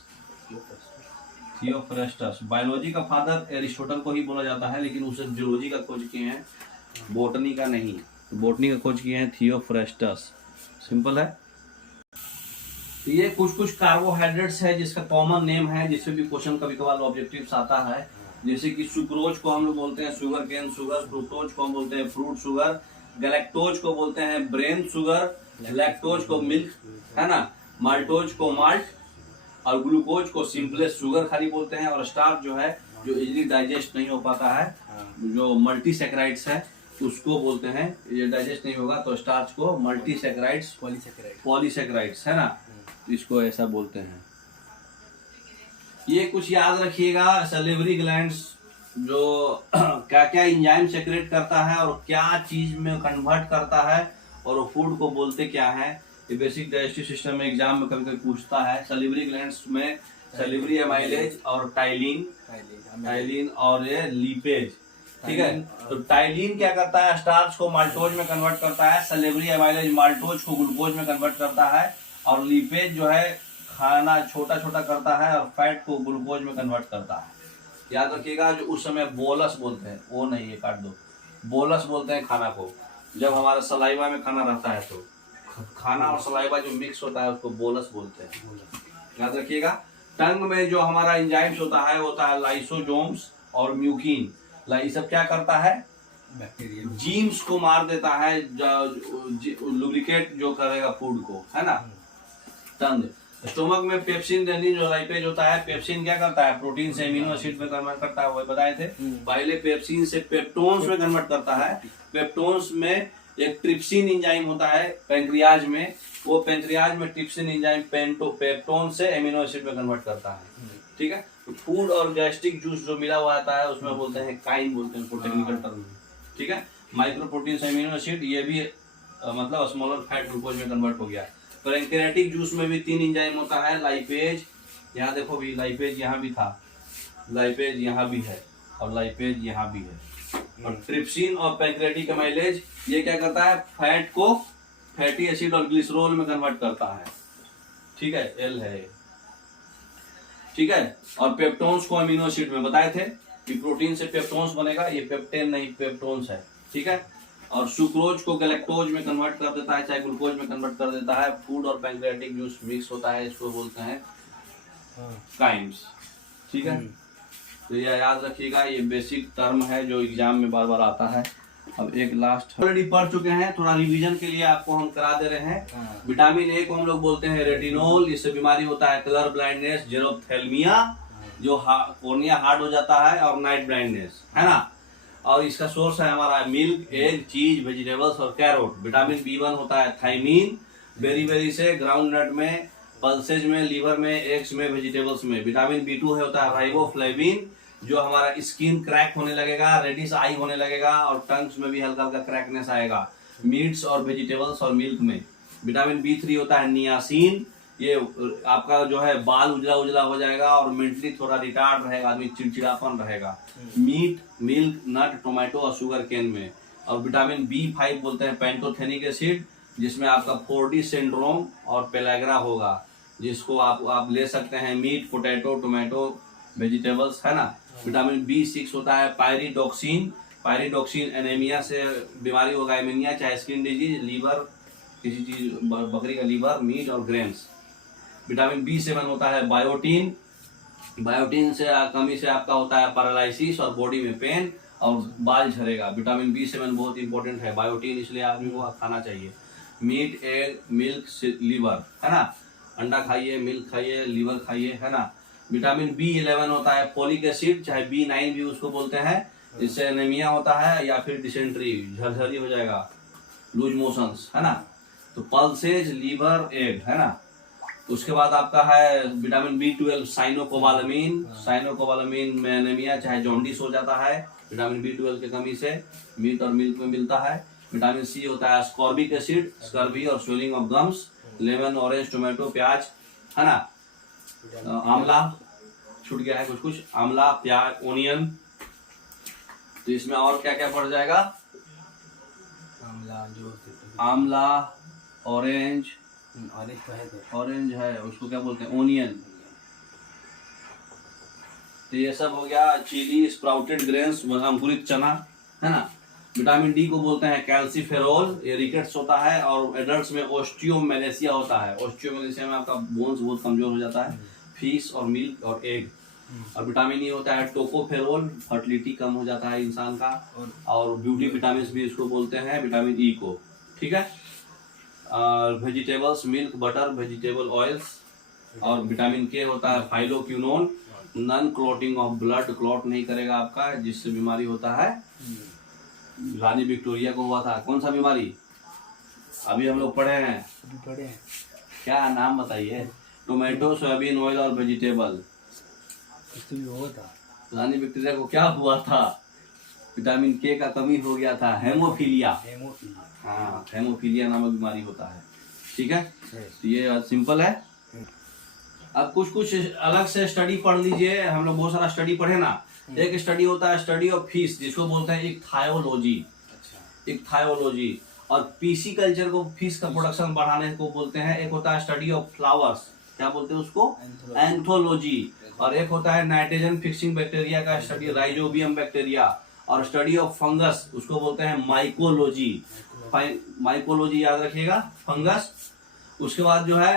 थियोफ्रेस्टस। बायोलॉजी का फादर एरिस्टोटल को ही बोला जाता है, लेकिन उसे जूलॉजी का खोज किए हैं, बॉटनी का नहीं। तो बॉटनी का खोज किए हैं थियोफ्रेस्टस, सिंपल है। तो ये कुछ कुछ कार्बोहाइड्रेट्स है जिसका कॉमन नेम है, जिससे भी क्वेश्चन कभी कभार ऑब्जेक्टिव्स आता है। जैसे कि सुक्रोज को हम लोग बोलते हैं शुगर केन शुगर, फ्रुक्टोज को हम बोलते हैं फ्रूट शुगर, गैलेक्टोज को बोलते हैं ब्रेन शुगर, लैक्टोज को मिल्क, है ना, माल्टोज को माल्ट, और ग्लूकोज को सिंपलेस्ट शुगर खाली बोलते हैं। और स्टार्च जो है, जो इजीली डाइजेस्ट नहीं हो पाता है, जो मल्टीसेक्राइड्स है, उसको बोलते हैं, ये डाइजेस्ट नहीं होगा तो स्टार्च को मल्टीसेक्राइड्स, पॉलीसेक्राइड्स, है ना, इसको ऐसा बोलते हैं। ये कुछ याद रखिएगा, सैलिवरी ग्लैंड्स जो क्या क्या एंजाइम सेक्रेट करता है और क्या चीज में कन्वर्ट करता है, और फूड को बोलते क्या है। ये बेसिक डाइजेस्टिव सिस्टम में एग्जाम में कभी कभी पूछता है। सैलिवरी ग्लैंड्स में सैलिवरी एमाइलेज और टाइलिन और ये लीपेज, ठीक है। तो टाइलिन क्या करता है, स्टार्च को माल्टोज में कन्वर्ट करता है, सैलिवरी एमाइलेज माल्टोज को ग्लूकोज में कन्वर्ट करता है, और लीपेज जो है खाना छोटा छोटा करता है और फैट को ग्लूकोज में कन्वर्ट करता है। याद रखिएगा, जो उस समय बोलस बोलते हैं, वो नहीं, ये काट दो, बोलस बोलते हैं खाना को। जब हमारे सलाइवा में खाना रहता है तो खाना और सलाइवा जो मिक्स होता है उसको बोलस बोलते हैं, याद रखिएगा। टंग में जो हमारा एंजाइम्स होता है वो होता है लाइसोजोम्स और म्यूकिन। ये सब क्या करता है, बैक्टीरिया, जीन्स को मार देता है, लुब्रिकेट जो करेगा फूड को, है ना, टंग। स्टोमक में पेप्सिन रेनिन जो लाइपेज होता है, पेप्सिन क्या करता है, प्रोटीन से एमिनो एसिड में कन्वर्ट करता है, वो बताए थे पहले। पेप्सिन से पेप्टोन्स में कन्वर्ट करता है। पेप्टोन्स में एक ट्रिप्सिन एंजाइम होता है पैंक्रियाज में, वो पैंक्रियाज में ट्रिप्सिन एंजाइम पेप्टोन से एमिनो एसिड में कन्वर्ट करता है, ठीक है। तो फूड और गैस्ट्रिक जूस जो मिला हुआ आता है उसमें बोलते हैं काइन, बोलते हैं टेक्निकल टर्म में, ठीक है। माइक्रो प्रोटीन से एमिनो एसिड, ये भी मतलब स्मॉलर फैट ग्लूकोज में कन्वर्ट हो गया। पैंक्रियाटिक जूस में भी 3 एंजाइम होता है, लाइपेज, यहाँ देखो भी लाइपेज यहाँ भी था, लाइपेज यहाँ भी है, और लाइपेज यहाँ भी है। और ट्रिप्सिन और पैंक्रियाटिक एमाइलेज ये क्या करता है, फैट को फैटी एसिड और ग्लिसरॉल में कन्वर्ट करता है, ठीक है, एल है, ठीक है। और पेप्टोन्स को अमीनो एसिड में बताए थे कि प्रोटीन से पेप्टोन्स बनेगा, ये पेप्टेन नहीं पेप्टोन्स है, ठीक है। और सुक्रोज को गैलेक्टोज में कन्वर्ट कर देता है, चाहे ग्लूकोज में कन्वर्ट कर देता है। फूड और पैंक्रियाटिक जूस मिक्स होता है, इसको बोलते हैं काइम्स, ठीक है। तो ये याद रखिएगा, ये बेसिक टर्म है जो एग्जाम में बार बार आता है। अब एक लास्ट ऑलरेडी पढ़ चुके हैं, थोड़ा रिवीजन के लिए आपको हम करा दे रहे हैं। विटामिन ए को हम लोग बोलते हैं रेटिनोल, इससे बीमारी होता है कलर ब्लाइंडनेस, जेरोप्थेल्मिया, जो कोर्निया हार्ड हो जाता है, और नाइट ब्लाइंडनेस, है ना। और इसका सोर्स है हमारा मिल्क, एग, चीज, वेजिटेबल्स और कैरोट। विटामिन बी1 होता है थाइमीन, बेरी से, ग्राउंड नट में, पल्सेज में, लीवर में, एग्स में, वेजिटेबल्स में। विटामिन बी2 है होता है राइबोफ्लेविन, जो हमारा स्किन क्रैक होने लगेगा, रेडिश आई होने लगेगा, और टंग्स में भी हल्का हल्का क्रैकनेस आएगा, मीट्स और वेजिटेबल्स और मिल्क में। विटामिन बी3 होता है नियासिन, ये आपका जो है बाल उजला उजला हो जाएगा और मेंटली थोड़ा रिटार्ड रहेगा, आदमी चिड़चिड़ापन रहेगा। मीट, मिल्क, नट, टोमेटो और शुगर केन में। और विटामिन B5 बोलते हैं पैंटोथेनिक एसिड, जिसमें आपका 4D सिंड्रोम और पेलाग्रा होगा, जिसको आप ले सकते हैं मीट, पोटैटो, टोमेटो, वेजिटेबल्स, है ना। विटामिन B6 होता है पायरिडोक्सिन। पायरिडोक्सिन एनीमिया से बीमारी होगा, एनीमिया चाहे स्किन डिजीज, लीवर, किसी चीज बकरी का लीवर, मीट और ग्रेन्स। विटामिन B7 होता है बायोटीन। बायोटीन से कमी से आपका होता है पैरालिसिस और बॉडी में पेन और बाल झड़ेगा। विटामिन B7 बहुत इंपॉर्टेंट है, बायोटीन इसलिए आदमी को खाना चाहिए। मीट, एग, मिल्क, लीवर, है ना। अंडा खाइए, मिल्क खाइए, लीवर खाइए, है ना। विटामिन B11 होता है फोलिक एसिड, चाहे B9 भी उसको बोलते हैं। इससे एनीमिया होता है या फिर डिसेंट्री, झरझरी हो जाएगा, लूज मोशंस, है ना। तो पल्सेज, लीवर, एग, है ना। उसके बाद आपका है विटामिन B12 साइनोकोबालामिन। साइनोकोबालामिन में एनीमिया चाहे जॉन्डिस हो जाता है विटामिन B12 की कमी से, मीट और मिल्क में मिलता है। विटामिन C होता है स्कॉर्बिक एसिड, स्कर्वी और swelling of gums. Lemon, orange, tomato, प्याज, है ना। आंवला छूट गया है कुछ, आंवला, प्याज, ओनियन। तो इसमें और क्या क्या पड़ जाएगा? आंवला, ऑरेंज, ऑरेंज है, उसको क्या बोलते हैं, ओनियन। तो ये सब हो गया। चिली, स्प्राउटेड ग्रेन्स, अंकुरित चना, है ना। विटामिन D को बोलते हैं कैल्सीफेरोल, ये रिकेट्स होता है। और एडल्ट्स में ओस्टियोमेलेसिया होता है। ओस्टियोमेलेसिया में आपका बोन्स बहुत कमजोर हो जाता है। फिश और मिल्क और एग। और विटामिन E होता है टोकोफेरोल, फर्टिलिटी कम हो जाता है इंसान का। और ब्यूटी विटामिन भी इसको बोलते हैं, विटामिन E को, ठीक है। Vegetables, milk, butter, vegetable oils. और विटामिन K होता है phylloquinone, non clotting of blood, clot नहीं करेगा आपका, जिससे बीमारी होता है। रानी विक्टोरिया को हुआ था, कौन सा बीमारी अभी हम लोग पढ़े हैं, क्या नाम बताइए? टोमेटो, सोयाबीन ऑयल और वेजिटेबल। हुआ था रानी विक्टोरिया को क्या हुआ था? विटामिन K का कमी हो गया था, हेमोफीलिया। हाँ, हेमोफीलिया नामक बीमारी होता है, ठीक है। तो ये सिंपल है। अब कुछ कुछ अलग से स्टडी पढ़ लीजिए, हम लोग बहुत सारा स्टडी पढ़े ना। एक स्टडी होता है स्टडी ऑफ फिश, जिसको बोलते हैं इक्थायोलॉजी। इक्थायोलॉजी। और पीसी कल्चर को, फिश का प्रोडक्शन बढ़ाने को बोलते हैं। एक होता है स्टडी ऑफ फ्लावर्स, क्या बोलते हैं उसको, एंथोलॉजी। और एक होता है नाइट्रोजन फिक्सिंग बैक्टीरिया का स्टडी, राइजोबियम बैक्टीरिया। और स्टडी ऑफ फंगस, उसको बोलते हैं माइकोलॉजी। माइकोलॉजी याद रखिएगा, फंगस। उसके बाद जो है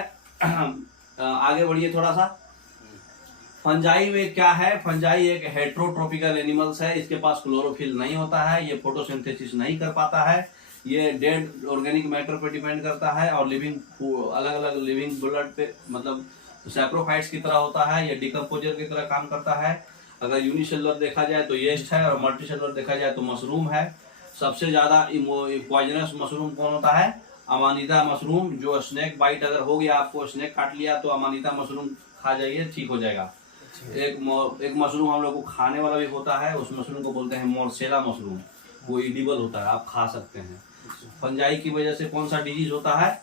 आगे बढ़िए थोड़ा सा। फंजाई में क्या है? फंजाई एक हेट्रोट्रोपिकल एनिमल्स है, इसके पास क्लोरोफिल नहीं होता है, ये फोटोसिंथेसिस नहीं कर पाता है, ये डेड ऑर्गेनिक मैटर पे डिपेंड करता है। और लिविंग, अलग अलग लिविंग ब्लड पे, मतलब सैप्रोफाइट्स की तरह होता है, ये डिकम्पोजर की तरह काम करता है। अगर यूनिसेलुलर देखा जाए तो येस्ट है, और मल्टीसेलुलर देखा जाए तो मशरूम है। सबसे ज्यादा पॉइजनस मशरूम कौन होता है? अमानिता मशरूम। जो स्नेक बाइट अगर हो गया, आपको स्नेक काट लिया, तो अमानिता मशरूम खा जाइए, ठीक हो जाएगा। एक मशरूम हम लोग को खाने वाला भी होता है, उस मशरूम को बोलते हैं मोरसेला मशरूम, वो एडिबल होता है, आप खा सकते हैं। फंजाई की वजह से कौन सा डिजीज होता है?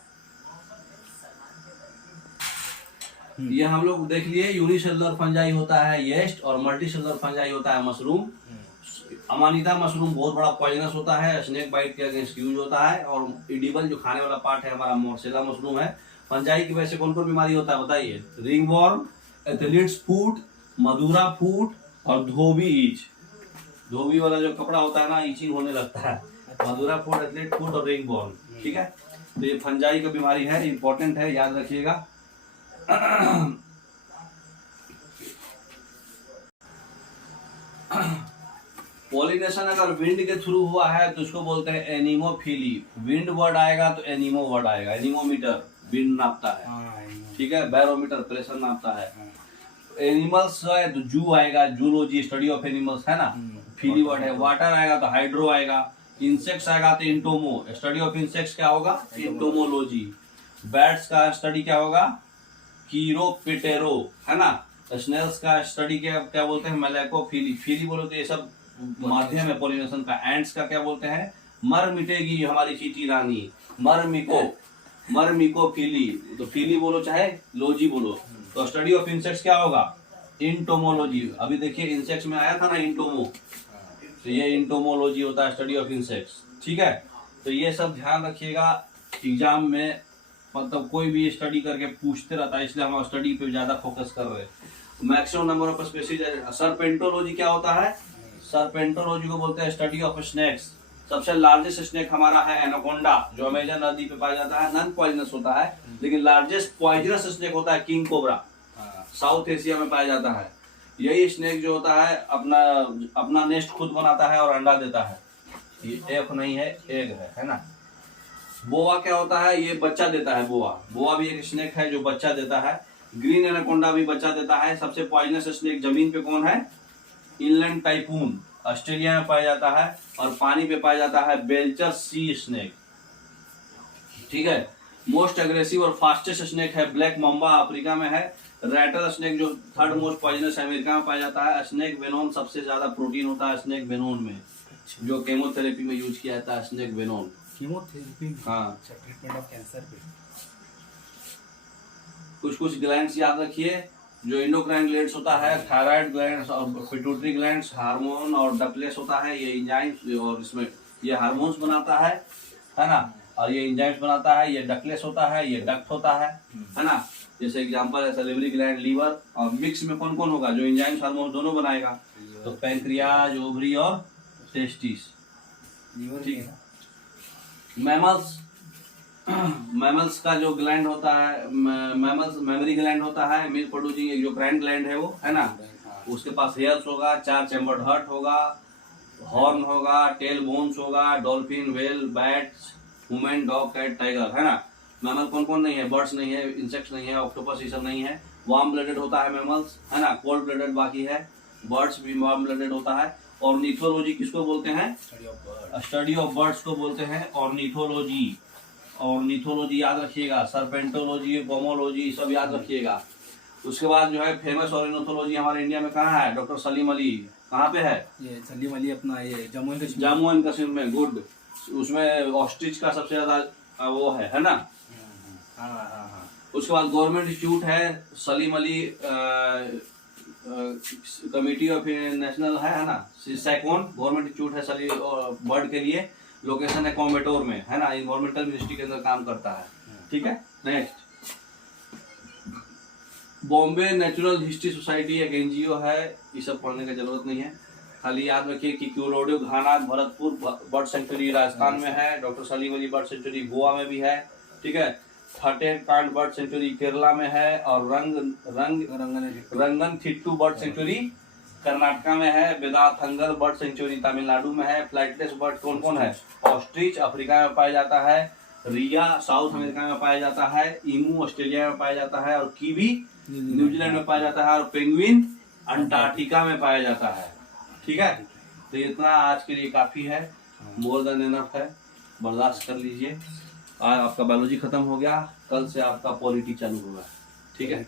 ये हम लोग देख लिए, यूनिसेलुलर फंजाई होता है येस्ट, और मल्टीसेलुलर फंजाई होता है मशरूम। अमानिता मशरूम बहुत बड़ा पॉइजनस होता है, स्नेक बाइट के अगेंस्ट यूज होता है। और एडिबल जो खाने वाला पार्ट है हमारा मोरसेला मशरूम है। फंजाई की वजह से कौन कौन बीमारी होता है बताइए? रिंगवॉर्म, एथलीट्स फूट, मधुरा फूट और धोबी ईच। धोबी वाला जो कपड़ा होता है ना, ईचिंग होने लगता है। मधुरा फूट, एथलीट फूट और रिंगवॉर्म, ठीक है। तो ये फंजाई का बीमारी है, इंपॉर्टेंट है, याद रखिएगा। पॉलिनेशन अगर विंड के थ्रू हुआ है तो उसको बोलते हैं एनीमोफिली। विंड वर्ड आएगा तो एनीमो वर्ड आएगा। एनीमोमीटर विंड नापता है, ठीक है। बैरोमीटर प्रेशर नापता है। एनिमल्स है तो जू आएगा, जूलॉजी, स्टडी ऑफ एनिमल्स, है ना। फीली वर्ड है। वाटर आएगा तो हाइड्रो आएगा। इंसेक्ट्स आएगा तो इंटोमो, स्टडी ऑफ इंसेक्ट्स क्या होगा? इंटोमोलॉजी। बैट्स का स्टडी क्या होगा? कीरोपिटेरो, है ना। स्नेल्स का स्टडी क्या बोलते हैं? मेलेकोफिली। फीली बोलो तो ये सब माध्यम है पॉलिनेशन का। एंड्स का क्या बोलते हैं? मर मिटेगी हमारी चींटी रानी, मरमिकोफिली। तो फीली बोलो चाहे लॉजी बोलो। तो स्टडी ऑफ इंसेक्ट्स क्या होगा? इंटोमोलॉजी। अभी देखिए इंसेक्ट्स में आया था ना इंटोमो, तो ये इंटोमोलॉजी होता है, स्टडी ऑफ इंसेक्ट्स, ठीक है, तो ये सब ध्यान रखिएगा एग्जाम में, मतलब कोई भी स्टडी करके पूछते रहता है, इसलिए हम स्टडी पे ज्यादा फोकस कर रहे हैं। Maximum number of species. Serpentology क्या होता है? सर्पेंटोलॉजी को बोलते हैं स्टडी ऑफ स्नेक्स। सबसे लार्जेस्ट स्नेक हमारा है एनाकोंडा, जो अमेजन नदी पे पाया जाता है। नॉन पॉइजनस होता है, लेकिन लार्जेस्ट पॉइजनस स्नेक होता है किंग कोबरा, साउथ एशिया में पाया जाता है। यही स्नेक जो होता है अपना नेस्ट खुद बनाता है और अंडा देता है। ये एफ नहीं है, एग है ना। बोआ क्या होता है? ये बच्चा देता है। बोआ भी एक स्नेक है जो बच्चा देता है। ग्रीन एनाकोंडा भी बच्चा देता है। सबसे पॉइजनस स्नेक जमीन पे कौन है? इनलैंड टाइपून, ऑस्ट्रेलिया में पाया जाता है। और पानी पे पाया जाता है बेल्चर सी स्नेक, ठीक है। मोस्ट एग्रेसिव और फास्टेस्ट स्नेक है ब्लैक मम्बा, अफ्रीका में है। रैटल स्नेक जो थर्ड मोस्ट पॉइजनस अमेरिका में पाया जाता है। स्नेक वेनोन, सबसे ज्यादा प्रोटीन होता है स्नेक वेनोन में, जो केमोथेरेपी में यूज किया जाता है स्नेक वेनोन। कीमोथेरेपी, हाँ, ट्रीटमेंट ऑफ कैंसर पे। कुछ ग्लैंड्स याद रखिए। जो इंडोक्राइन ग्लैंड्स होता है, थायराइड ग्लैंड्स और पिट्यूटरी ग्लैंड्स, हार्मोन और डकलेस होता है, ये एंजाइम्स, और इसमें ये हार्मोन्स बनाता है ना। और ये एंजाइम्स बनाता है। ये डकलेस होता है, ये डक्ट होता है ना। जैसे एग्जांपल है सैलिवरी ग्लैंड, लीवर। और मिक्स में कौन कौन होगा? जो एंजाइम्स हार्मोन दोनों बनाएगा, तो पैंक्रियाज, ओवरी और टेस्टिस। लीवर। मैमल्स का जो ग्लैंड होता है, मैमल्स मेमोरी ग्लैंड होता है, मिल्क प्रोड्यूसिंग एक जो ग्रैंड ग्लैंड है वो, है ना। उसके पास हेयर्स होगा, 4 चैम्बर्ड हार्ट होगा, हॉर्न होगा, टेल बोन्स होगा, dolphin, whale, bats, human, dog, cat, tiger, है ना। मैमल कौन कौन नहीं है? बर्ड्स नहीं है, इंसेक्ट्स नहीं है, ऑक्टोपस ये सब नहीं है। वार्म ब्लडेड होता है मैमल्स, है ना। कोल्ड ब्लडेड बाकी है, बर्ड्स भी वार्म ब्लडेड होता है। ऑर्निथोलॉजी किसको बोलते हैं? स्टडी ऑफ बर्ड्स को बोलते हैं ऑर्निथोलॉजी। ऑर्निथोलॉजी याद रखिएगा। सर्पेंटोलॉजी, बोमोलॉजी सब याद रखिएगा। उसके बाद जो है फेमस ऑर्निथोलॉजी हमारे इंडिया में कहाँ है? डॉक्टर सलीम अली। कहाँ पे है? ये सलीम अली अपना ये जम्मू एंड कश्मीर में। गुड। उसमें ऑस्ट्रिच का सबसे ज्यादा वो है ना। हाँ। उसके बाद गवर्नमेंट इंस्टीट्यूट है Salim Ali committee of national, है ना। सैकोन गवर्नमेंट इंस्टीट्यूट है सलीम बर्ड के लिए। लोकेशन है कोयम्बटूर में, है ना। इन्वायरमेंटल मिनिस्ट्री के अंदर काम करता है, ठीक है। Next, Bombay natural history society एक एनजीओ है। ये सब पढ़ने की जरूरत नहीं है, खाली याद रखिए कि क्यूरोडियो, घाना, भरतपुर बर्ड सेंचुरी राजस्थान में है। Doctor Salim Ali bird sanctuary Goa में भी है, ठीक है। थर्टेकांड बर्ड सेंचुरी केरला में है। और रंगनथिट्टू बर्ड सेंचुरी कर्नाटका में है। वेदाथंगल बर्ड सेंचुरी तमिलनाडु में है। फ्लाइटलेस बर्ड कौन कौन है? ऑस्ट्रिच अफ्रीका में पाया जाता है। रिया साउथ अमेरिका में पाया जाता है। ईमू ऑस्ट्रेलिया में पाया जाता है। और कीवी न्यूजीलैंड में पाया जाता है। और पेंगुइन अंटार्कटिका में पाया जाता है, ठीक है। तो इतना आज के लिए काफी है, मोर देन इनफ है, बर्दाश्त कर लीजिए। आज आपका बायोलॉजी खत्म हो गया, कल से आपका पॉलिटी चालू होगा, ठीक है।